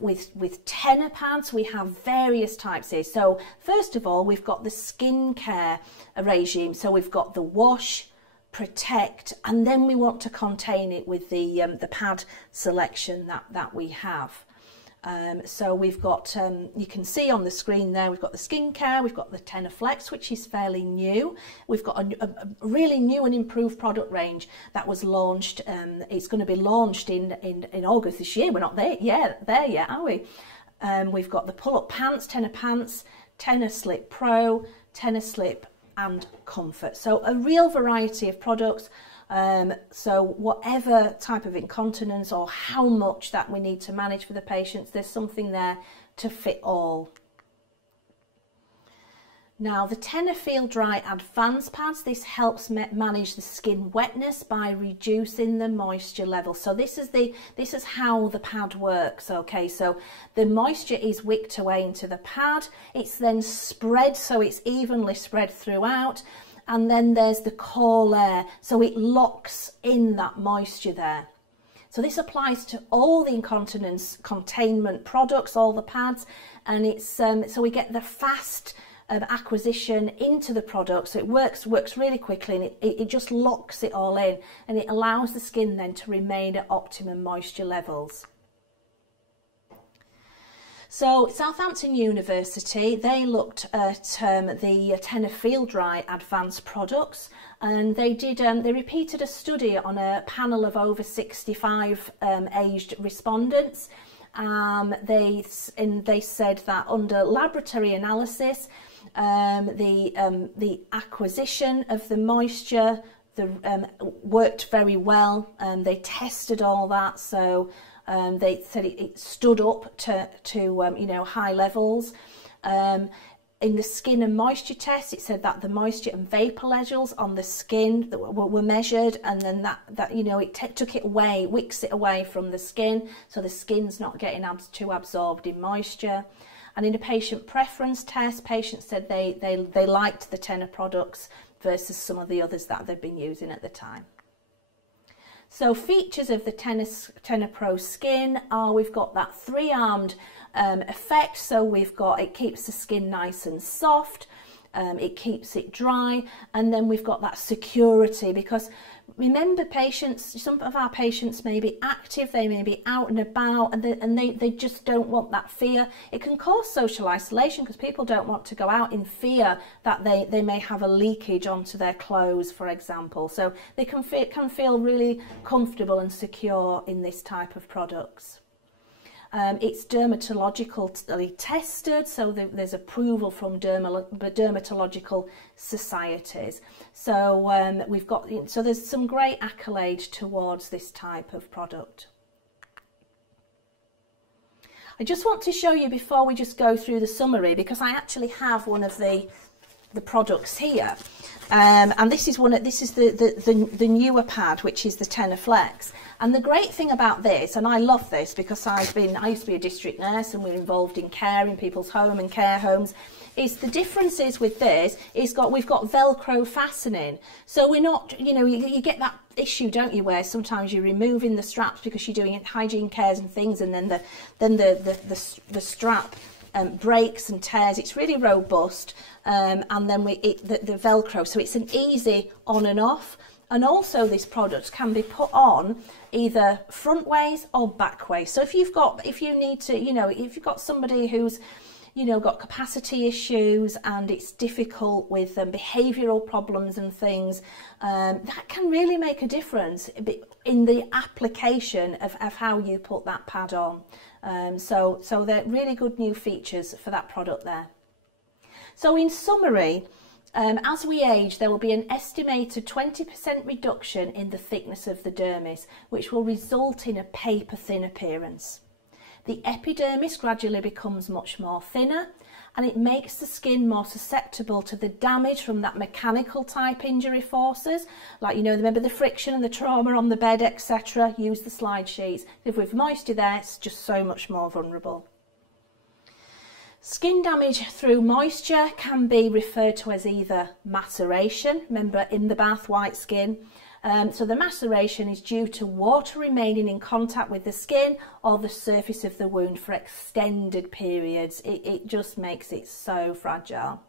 with TENA pads, we have various types here. So first of all, we've got the skincare regime. So we've got the wash, protect, and then we want to contain it with the pad selection that we have. So we've got, you can see on the screen there, we've got the skincare, we've got the TENA Flex, which is fairly new. We've got a really new and improved product range that was launched. It's going to be launched in August this year. We're not there yet, are we? We've got the pull-up pants, TENA Slip Pro, TENA Slip and Comfort. So a real variety of products. So whatever type of incontinence or how much that we need to manage for the patients, there's something there to fit all. Now the TENA Feel Dry Advanced Pads, this helps manage the skin wetness by reducing the moisture level. So this is how the pad works. Okay, so the moisture is wicked away into the pad, it's then spread, so it's evenly spread throughout. And then there's the core layer, so it locks in that moisture there. So this applies to all the incontinence containment products, all the pads, and it's so we get the fast acquisition into the product, so it works really quickly, and it just locks it all in, and it allows the skin then to remain at optimum moisture levels. So Southampton University, they looked at the TENA Feel Dry Advanced products, and they repeated a study on a panel of over 65 aged respondents. They said that under laboratory analysis, the acquisition of the moisture worked very well. They tested all that, so they said it stood up to you know, high levels. In the skin and moisture test, it said that the moisture and vapour levels on the skin that were measured, and then that you know, it took it away, wicks it away from the skin, so the skin's not getting too absorbed in moisture. And in a patient preference test, patients said they liked the TENA products versus some of the others that they've been using at the time. So features of the TENA Pro Skin are, we've got that three-armed effect, so we've got, it keeps the skin nice and soft, it keeps it dry, and then we've got that security, because remember, patients, some of our patients may be active, they may be out and about, and they just don't want that fear. It can cause social isolation because people don't want to go out in fear that they may have a leakage onto their clothes, for example. So they can feel really comfortable and secure in this type of products. It's dermatologically tested, so there's approval from dermatological societies. So we've got, so there's some great accolade towards this type of product. I just want to show you before we just go through the summary, because I actually have one of the products here. And this is the newer pad, which is the TENA Flex. And the great thing about this, and I love this because I used to be a district nurse and we're involved in care in people's home and care homes, is the difference is with this is we've got Velcro fastening. So we're not, you know, you get that issue, don't you, where sometimes you're removing the straps because you're doing hygiene cares and things, and then the strap breaks and tears. It's really robust, and then the Velcro, so it's an easy on and off. And also this product can be put on either front ways or back ways. So if you've got somebody who's, you know, got capacity issues and it's difficult with behavioural problems and things, that can really make a difference in the application of how you put that pad on. So they're really good new features for that product there. So in summary, as we age, there will be an estimated 20% reduction in the thickness of the dermis, which will result in a paper-thin appearance. The epidermis gradually becomes much more thinner, and it makes the skin more susceptible to the damage from that mechanical type injury forces, like, you know, remember the friction and the trauma on the bed, etc. Use the slide sheets. If we've moisture there, it's just so much more vulnerable. Skin damage through moisture can be referred to as either maceration, remember in the bath, white skin. So the maceration is due to water remaining in contact with the skin or the surface of the wound for extended periods. It just makes it so fragile.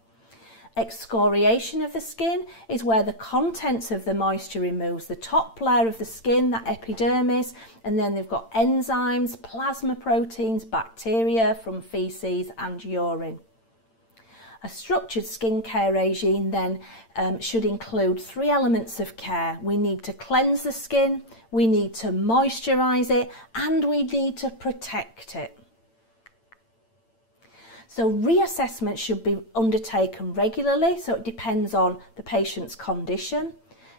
Excoriation of the skin is where the contents of the moisture removes the top layer of the skin, that epidermis, and then they've got enzymes, plasma proteins, bacteria from feces and urine. A structured skincare regime then should include 3 elements of care. We need to cleanse the skin, we need to moisturise it, and we need to protect it. So reassessment should be undertaken regularly, so it depends on the patient's condition,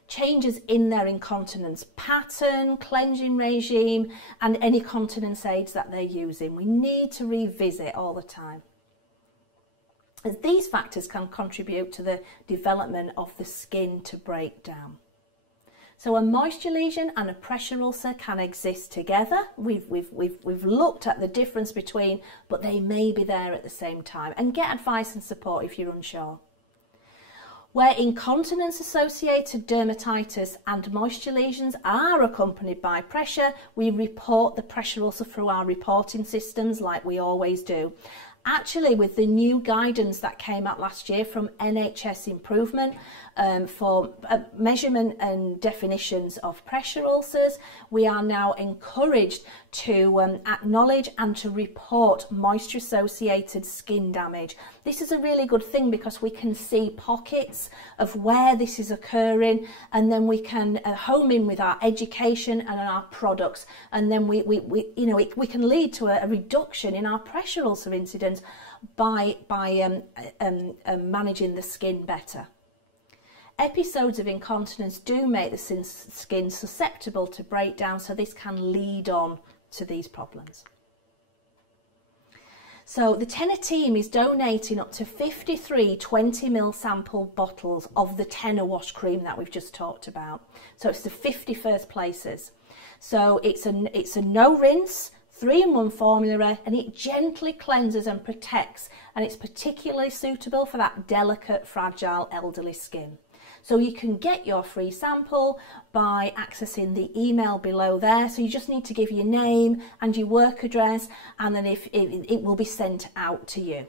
changes in their incontinence pattern, cleansing regime, and any continence aids that they're using. We need to revisit all the time, as these factors can contribute to the development of the skin to break down. So a moisture lesion and a pressure ulcer can exist together. We've looked at the difference between, but they may be there at the same time, and get advice and support if you're unsure. Where incontinence associated dermatitis and moisture lesions are accompanied by pressure, we report the pressure ulcer through our reporting systems like we always do. Actually, with the new guidance that came out last year from NHS Improvement for measurement and definitions of pressure ulcers, we are now encouraged to acknowledge and to report moisture associated skin damage. This is a really good thing because we can see pockets of where this is occurring, and then we can home in with our education and our products, and then we can lead to a reduction in our pressure ulcer incidence by managing the skin better. Episodes of incontinence do make the skin susceptible to breakdown, so this can lead on to these problems. So the TENA team is donating up to 53 20ml sample bottles of the TENA wash cream that we've just talked about. So it's the 51st places. So it's a no rinse, 3-in-1 formula, and it gently cleanses and protects, and it's particularly suitable for that delicate, fragile, elderly skin. So you can get your free sample by accessing the email below there. So you just need to give your name and your work address, and then it will be sent out to you.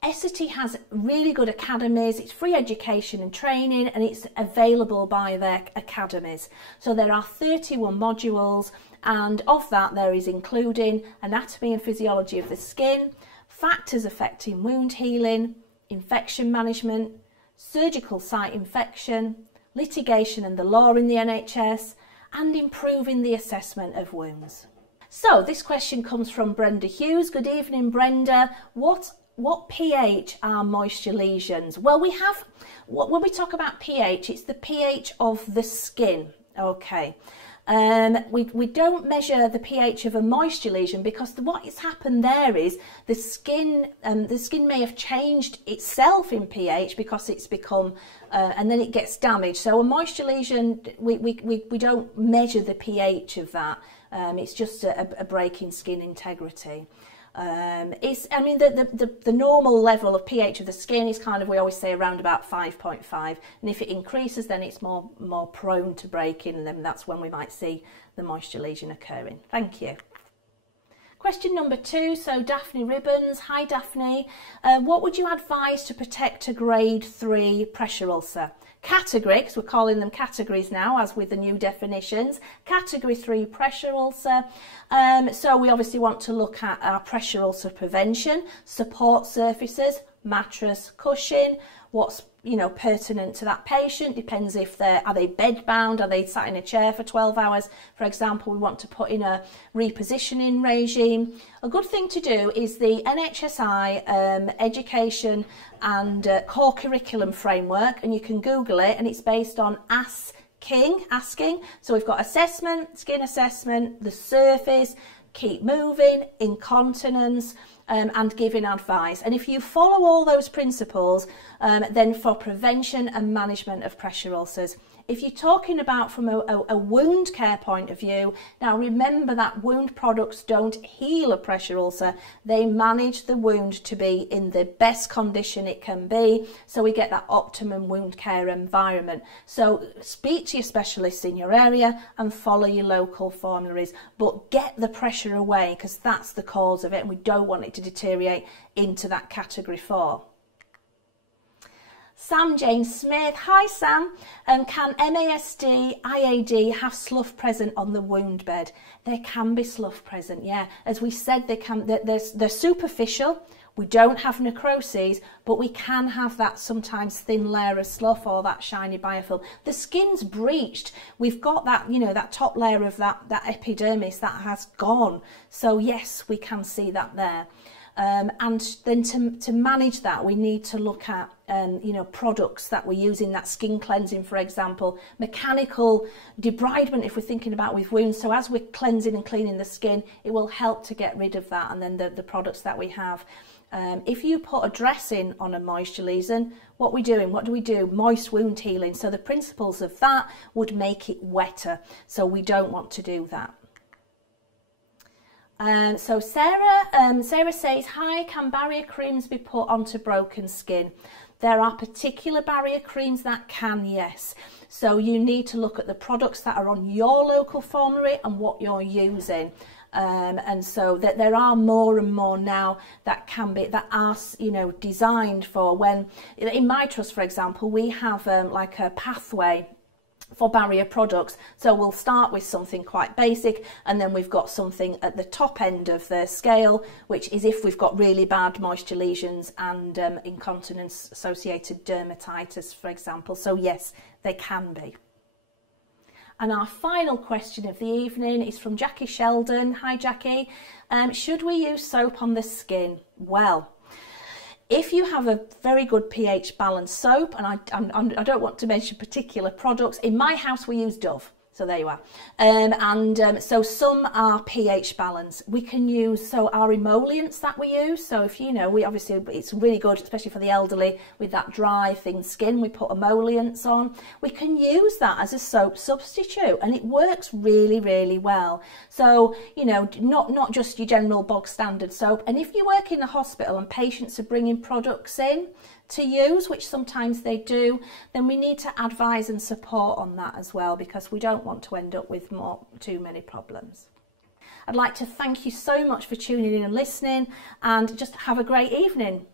Essity has really good academies. It's free education and training, and it's available by their academies. So there are 31 modules, and of that there is including anatomy and physiology of the skin, factors affecting wound healing, infection management, surgical site infection, litigation and the law in the NHS, and improving the assessment of wounds. So this question comes from Brenda Hughes. Good evening, Brenda. What pH are moisture lesions? Well, when we talk about pH, it's the pH of the skin. Okay. We don't measure the pH of a moisture lesion because what has happened there is the skin may have changed itself in pH because it's become and then it gets damaged. So a moisture lesion, we don't measure the pH of that. It's just a break in skin integrity. The normal level of pH of the skin is kind of, we always say, around about 5.5, and if it increases then it's more prone to breaking, and then that's when we might see the moisture lesion occurring. Thank you. Question number 2, so Daphne Ribbons. Hi Daphne, what would you advise to protect a grade 3 pressure ulcer? Category, because we're calling them categories now as with the new definitions, category 3 pressure ulcer. So we obviously want to look at our pressure ulcer prevention, support surfaces, mattress, cushion, what's pertinent to that patient. Depends if are they bed bound, are they sat in a chair for 12 hours, for example. We want to put in a repositioning regime. A good thing to do is the NHSI education and core curriculum framework, and you can Google it, and it's based on asking. So we've got assessment, skin assessment, the surface, keep moving, incontinence, and giving advice. And if you follow all those principles, then for prevention and management of pressure ulcers. If you're talking about from a wound care point of view, now remember that wound products don't heal a pressure ulcer, they manage the wound to be in the best condition it can be, so we get that optimum wound care environment. So speak to your specialists in your area and follow your local formularies, but get the pressure away, because that's the cause of it, and we don't want it to deteriorate into that category 4. Sam Jane Smith. Hi Sam, can MASD, IAD have slough present on the wound bed? There can be slough present, yeah. As we said, they're superficial. We don't have necroses, but we can have that sometimes thin layer of slough or that shiny biofilm. The skin's breached. We've got that, that top layer of that epidermis that has gone. So yes, we can see that there. And then to manage that, we need to look at products that we use in that skin cleansing, for example, mechanical debridement if we're thinking about with wounds. So as we're cleansing and cleaning the skin, it will help to get rid of that. And then the products that we have. If you put a dressing on a moisture lesion, what do we do? Moist wound healing. So the principles of that would make it wetter. So we don't want to do that. So Sarah says, hi, can barrier creams be put onto broken skin? There are particular barrier creams that can, yes. So you need to look at the products that are on your local formulary and what you're using. And so that there are more and more now that are designed for when, in my trust, for example, we have like a pathway for barrier products. So we'll start with something quite basic, and then we've got something at the top end of the scale, which is if we've got really bad moisture lesions and incontinence associated dermatitis, for example. So yes, they can be. And our final question of the evening is from Jackie Sheldon. Hi Jackie, should we use soap on the skin? Well, if you have a very good pH balanced soap, and I don't want to mention particular products, in my house we use Dove. So there you are. So some are pH balanced. We can use, so our emollients that we use, so if we obviously, it's really good, especially for the elderly with that dry, thin skin, we put emollients on. We can use that as a soap substitute, and it works really, really well. So, not just your general bog standard soap. And if you work in a hospital and patients are bringing products in to use, which sometimes they do, then we need to advise and support on that as well, because we don't want to end up with too many problems. I'd like to thank you so much for tuning in and listening, and just have a great evening.